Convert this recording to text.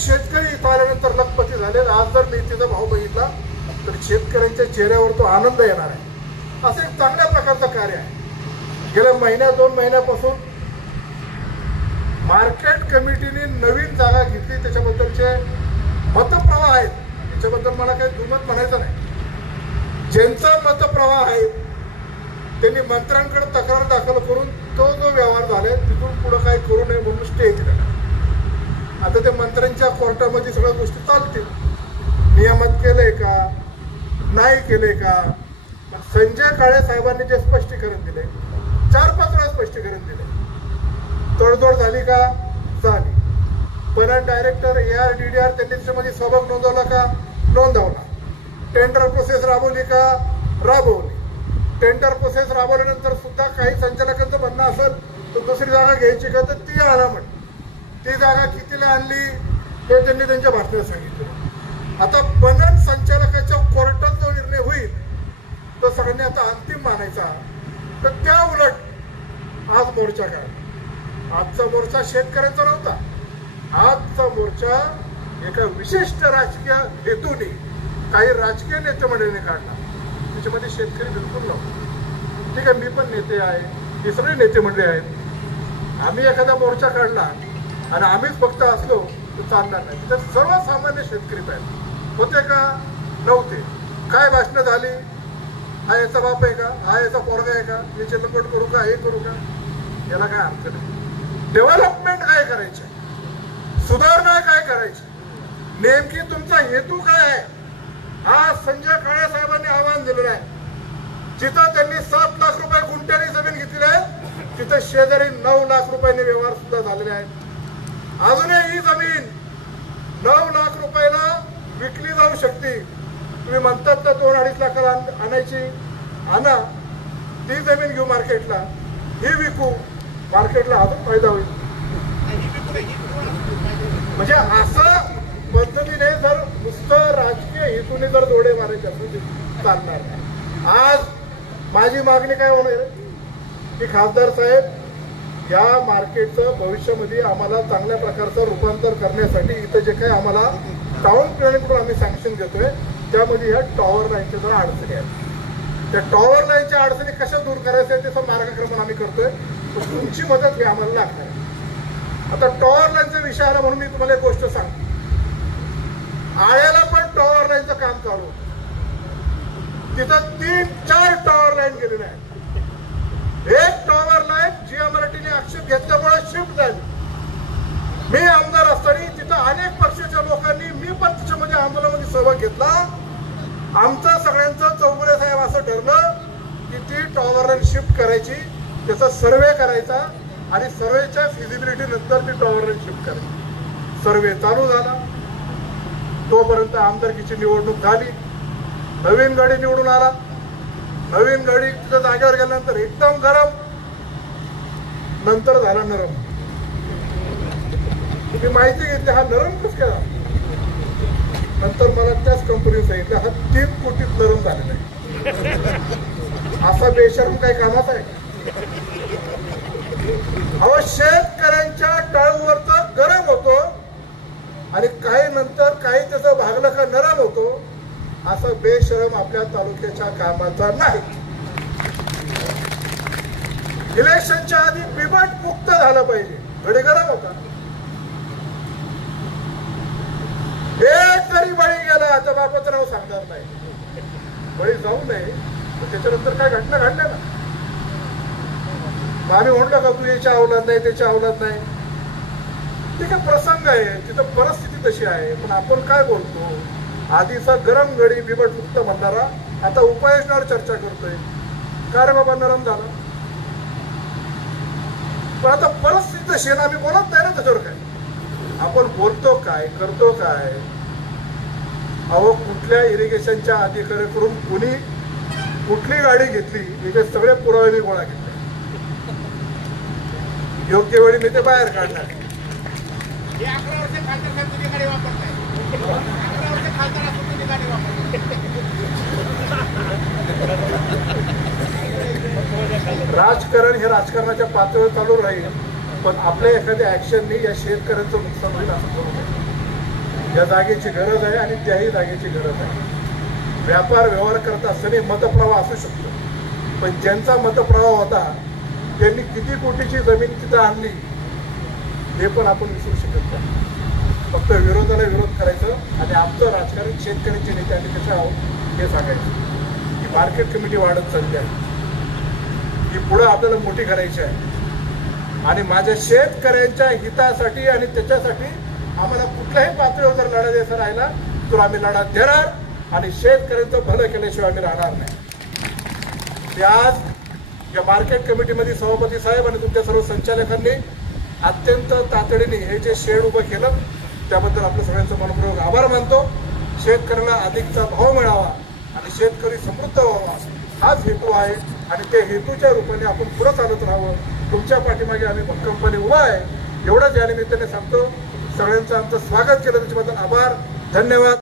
शेतकरी इथं आल्यानंतर लखपती झाले. आज जर मेथीचा भाव बघितला तर शेतकऱ्यांच्या चेहऱ्यावर तो आनंद येणार आहे. असं एक चांगल्या प्रकारचं कार्य आहे. गेल्या महिन्या 2 महिन्यापासून मार्केट कमिटीने नवीन जागा घेतली, त्याच्याबद्दलचे मतप्रवाह आहेत. त्याच्याबद्दल मला काही दुमत म्हणायचं नाही. ज्यांचा मतप्रवाह आहे त्यांनी मंत्र्यांकडे तक्रार दाखल करून तो जो व्यवहार झालाय तिथून पुढे काही करू नये म्हणून स्टे दिला. आता ते मंत्र्यांच्या कोर्टामध्ये सगळ्या गोष्टी चालतील. नियमित केलंय का नाही केलंय का. संजय काळे साहेबांनी जे स्पष्टीकरण दिले, 4-5 वेळा स्पष्टीकरण दिले. तडजोड झाली का? झाली. पणन डायरेक्टर ARDDR त्यांनी त्याच्यामध्ये सहभाग नोंदवला का? नोंदवला. टेंडर प्रोसेस राबवली का? राबवली. टेंडर प्रोसेस राबवल्यानंतर सुद्धा काही संचालकांचं म्हणणं असेल तर दुसरी जागा घ्यायची का तर ती आणा म्हण. ती जागा कितीला आणली हे त्यांनी त्यांच्या भाषणात सांगितलं. आता पणन संचालकाच्या कोर्टात जो निर्णय होईल तो सगळ्यांनी आता अंतिम मानायचा. तर त्या उलट आज मोर्चा काढला. आजचा मोर्चा शेतकऱ्यांचा नव्हता. आजचा मोर्चा एका विशिष्ट राजकीय हेतूने काही राजकीय नेते मंडळीने काढला. त्याच्यामध्ये शेतकरी बिलकुल नव्हते. ठीक आहे, मी पण नेते आहे, हे सगळे नेते मंडळी आहेत. आम्ही एखादा मोर्चा काढला आणि आम्हीच फक्त असलो तर चालणार नाही. तर सर्वसामान्य शेतकरी पाहिजे होते का? नव्हते. काय भाषणं झाली? हा याचा बाप आहे का? हा याचा पोरगा आहे का? याचे लंगोट करू का? हे करू का? याला काय अर्थ नाही. डेव्हलपमेंट काय करायचे, सुधारणा काय करायची, नेमकी तुमचा हेतू काय आहे? आज संजय काळे साहेबांनी आवाहन दिलेलं आहे. जिथं त्यांनी 7 लाख रुपये गुंठ्याने जमीन घेतली आहे तिथं शेजारी 9 लाख रुपयांनी व्यवहार सुद्धा झालेले आहेत. अजूनही ही जमीन 9 लाख रुपयाला विकली जाऊ शकते. तुम्ही म्हणतात ना 2-2.5 लाखाला आणायची, आणा. ती जमीन घेऊ मार्केटला, ही विकू, मार्केटला अजून फायदा होईल. म्हणजे असं पद्धतीने जर नुसतं राजकीय हेतूने जर जोडे मारायचे असेल चालणार नाही. आज माझी मागणी काय होणार की खासदार साहेब या मार्केटचं भविष्यामध्ये आम्हाला चांगल्या प्रकारचं रूपांतर करण्यासाठी इथं जे काही आम्हाला टाउन प्लॅनिंगकडून आम्ही सँक्शन देतोय त्यामध्ये ह्या टॉवर लाईनच्या जरा अडचणी आहेत. त्या टॉवर लाईनच्या अडचणी कशा दूर करायच्या त्याचं मार्गक्रमण आम्ही करतोय. तुमची मदत ही आम्हाला लागणार. आता टॉवर लाईनचा विषय आला म्हणून मी तुम्हाला एक गोष्ट सांगतो. आळ्याला पण टॉवर लाईनचं काम चालू होतं. तिथं 3-4 टॉवर लाईन गेलेल्या आहेत. एक टॉवर लाईन GMRTने आक्षेप घेतल्यामुळे शिफ्ट झाली. मी आमदार असताना तिथं अनेक पक्षाच्या लोकांनी, मी पण त्याच्यामध्ये आंदोलनामध्ये सहभाग घेतला. आमचं सगळ्यांचं चौगुले साहेब असं ठरलं की ती टॉवर लाईन शिफ्ट करायची, त्याचा सर्वे करायचा आणि सर्वेच्या फिजिबिलिटी नंतर ती टॉवर लाईन शिफ्ट करायची. सर्वे चालू झाला. तोपर्यंत आमदारकीची निवडणूक झाली. नवीन गडी निवडून आला. नवीन गडी तिथं जागेवर गेल्यानंतर एकदम गरम, नंतर झाला नरम. मी माहिती घेतली हा नरम कस केला. नंतर मला त्याच कंपनीने सांगितलं हा 3 कोटीत नरम झालेला आहे. असा बेशरम काही कामाचा आहे? अहो शेतकऱ्यांच्या टाळूवरचा गरम होतो आणि काही नंतर काही त्याचं भागलं का नरम होतो. असं बेशरम आपल्या तालुक्याच्या कामाचा नाही. इलेक्शनच्या आधी बिबट मुक्त झालं पाहिजे. गडी गरम होता. एक तरी बळी गेला त्या बापाचं नाव सांगणार नाही. बळी जाऊ नये त्याच्यानंतर काय घटना घडल्या ना. आम्ही म्हणलं का तू याच्या अवलाद नाही त्याच्या अवलाद नाही. ठीक आहे, प्रसंग आहे, तिथं परिस्थिती तशी आहे. पण आपण काय बोलतो, आधीचा गरम गडी बिबट मुक्त म्हणणारा आता उपाययोजनावर चर्चा करतोय. का रे बाबा नरम झाला? पण आता परिस्थिती तशी आहे ना, आम्ही बोलत नाही ना त्याच्यावर. काय आपण बोलतो काय, करतो काय? अहो कुठल्या इरिगेशनच्या अधिकाऱ्याकडून कुणी कुठली गाडी घेतली याचे सगळे पुरावे मी गोळा घेतले. योग्य वेळी मी ते बाहेर काढणार. 11 वर्ष खासदार साहेब तुम्ही गाडी वापरताय. 11 वर्ष खासदार असून तुम्ही गाडी वापरताय. राजकारण हे राजकारणाच्या पातळीवर चालू राहील. पण आपल्या एखाद्या ऍक्शनने या शेतकऱ्यांचं नुकसान होईल असं करू नये. या जागेची गरज आहे आणि त्याही जागेची गरज आहे. व्यापार व्यवहार करत असताना मतप्रवाह असू शकतो, पण ज्यांचा मतप्रवाह होता त्यांनी किती कोटीची जमीन तिथं आणली हे पण आपण विसरू शकत नाही. फक्त विरोधाला विरोध करायचं आणि आमचं राजकारण शेतकऱ्यांचे नेते आणि कसं आहोत हे सांगायचं. ही मार्केट कमिटी वाढत चालली आहे, ही पुढं आपल्याला मोठी करायची आहे आणि माझ्या शेतकऱ्यांच्या हितासाठी आणि त्याच्यासाठी आम्हाला कुठल्याही पातळीवर जर लढा द्यायचा राहिला तर आम्ही लढा देणार आणि शेतकऱ्यांचं भलं केल्याशिवाय आम्ही राहणार नाही. मी आज या मार्केट कमिटीमध्ये सभापती साहेब आणि तुमच्या सर्व संचालकांनी अत्यंत तातडीने हे जे शेड उभं केलं त्याबद्दल आपल्या सगळ्यांचा मनपूर्वक आभार मानतो. शेतकऱ्याला अधिकचा भाव मिळावा आणि शेतकरी समृद्ध व्हावा हाच हेतू आहे आणि त्या हेतूच्या रूपाने आपण पुढे चालत राहावं. तुमच्या पाठीमागे आम्ही भक्कमपणे उभा आहे एवढंच या निमित्ताने सांगतो. सगळ्यांचं आमचं स्वागत केलं त्याच्याबद्दल आभार, धन्यवाद.